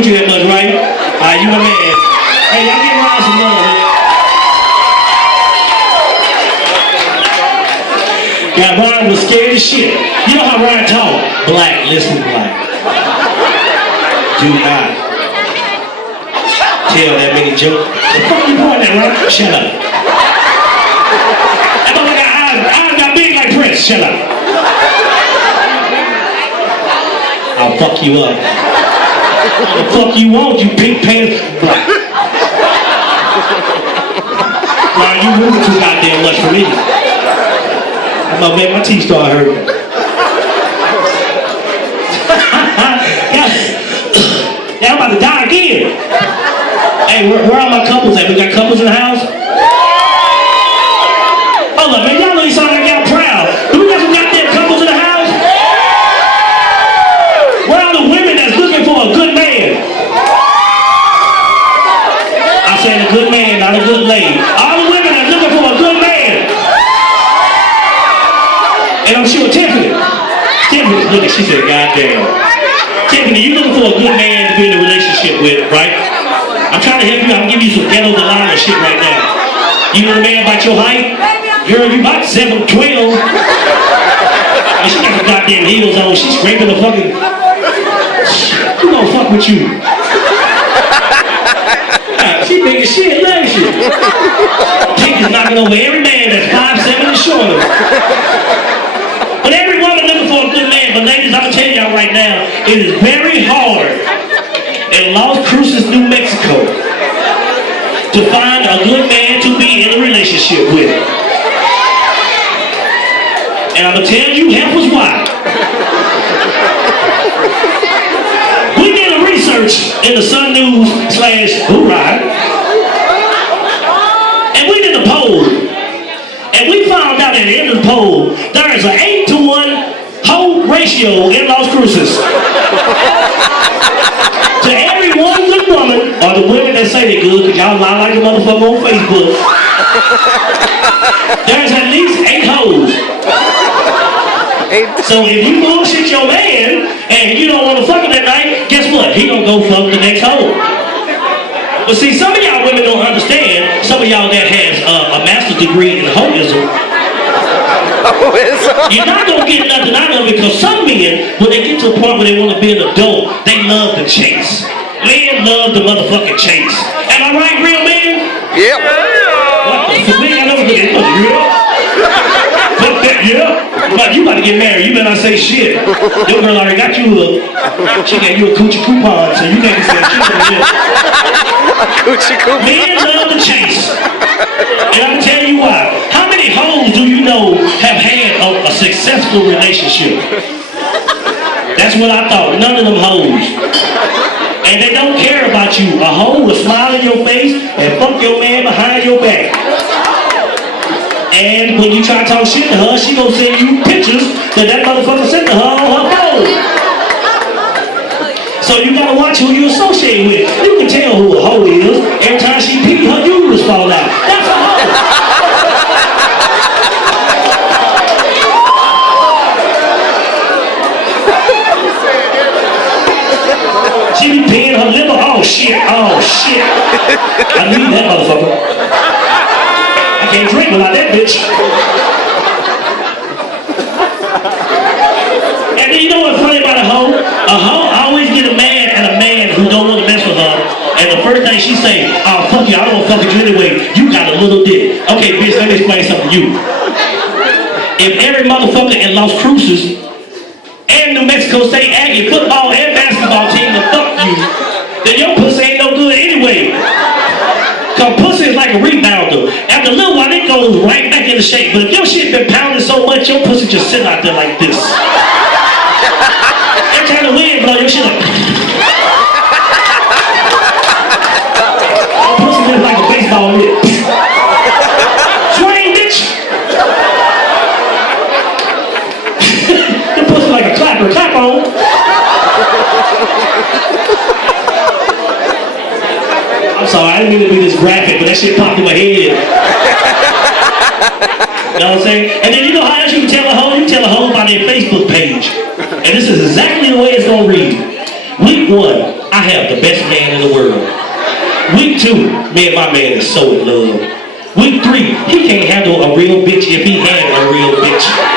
with you that much, right? You my man. Hey, y'all give Ryan some love, man. Yeah, Ryan was scared as shit. You know how Ryan talk? Black, listen, black. Do not tell that many jokes. The fuck you pointing at, Ryan? Shut up. That motherfucker eyes got big like Prince. Shut up. I'll fuck you up. What the fuck you want, you pink pants? Black. Ryan, you moving too goddamn much for me. I'm gonna make my teeth start hurting. Yeah, I'm about to die again. Hey, where are my couples at? We got couples in the house? Hold up, man. Y'all know you sound like y'all proud. Do we got some goddamn couples in the house? Where are the women that's looking for a good man? I said a good man, not a good lady. All the women that's looking for a good man. And I'm sure Tiffany, look at, she said, goddamn. Tiffany, you looking for a good man to be in a relationship with, right? I'm trying to help you. I'm giving you some ghetto Delilah shit right now. You know the man about your height? Girl, you about 7'12". And she got some goddamn heels on. She's scraping the fucking... Who gonna fuck with you? She big as shit, loves you. Pink is knocking over every man that's 5'7" and shorter. But every woman looking for a good man. But ladies, I'm telling y'all right now, it is very hard in Las Cruces, New Mexico to find a good man to be in a relationship with. And I'm going to tell you half was why. We did a research in the Sun News /Hoorah, and we did a poll. And we found out at the end of the poll, there is an 8-to-1 hoe ratio in Las Cruces. To every one good woman, or the women that say they're good, because y'all lie like a motherfucker on Facebook, there's at least 8 hoes. So if you bullshit your man, and you don't want to fuck him that night, guess what? He gonna go fuck the next hoe. But see, some of y'all women don't understand, some of y'all that has a master's degree in hoism, you're not going to get nothing out of it, because some men, when they get to a point where they want to be an adult, they love the chase. Men love the motherfucking chase. Am I right, real man? Yep. What the fuck? Man, I never look at it, real. Yeah. But you about to get married, you better not say shit. Your girl already got you she gave you a coochie coupon, so you can't say shit over here. Coochie coupon. Men love the chase. And I'm telling you why. How many hoes do you know have had a successful relationship? That's what I thought. None of them hoes. And they don't care about you. A hoe will smile in your face and fuck your man behind your back. And when you try to talk shit to her, she gonna send you pictures that motherfucker sent to her on her phone. So you gotta watch who you associate with. You can tell who a hoe is. Every time she pee, her uterus fall out. That's a hoe. She be peeing her liver. Oh shit. I need that motherfucker. I can't drink without that bitch. And then you know what's funny about a hoe? A hoe always get a man and a man who don't want to mess with her. And the first thing she say, oh fuck you, I don't want to fuck with you anyway. You got a little dick. Okay, bitch, let me explain something to you. If every motherfucker in Las Cruces and New Mexico State Aggie football and basketball team to fuck you, then your pussy ain't no good anyway. Cause pussy is like a rebounder. After a little while, it goes right back into shape. But if your shit been pounding so much, your pussy just sit out there like this. Every time the wind blows, your shit like... Your pussy just like a baseball mitt. Swing, bitch! Your pussy like a clapper. Clap on. I'm sorry, I didn't mean to be this graphic, but that shit popped in my head. You know what I'm saying? And then you know how else you can tell a hoe? You can tell a hoe by their Facebook page. And this is exactly the way it's going to read. Week 1, I I have the best man in the world. Week 2, me and my man is so in love. Week 3, he can't handle a real bitch if he had a real bitch.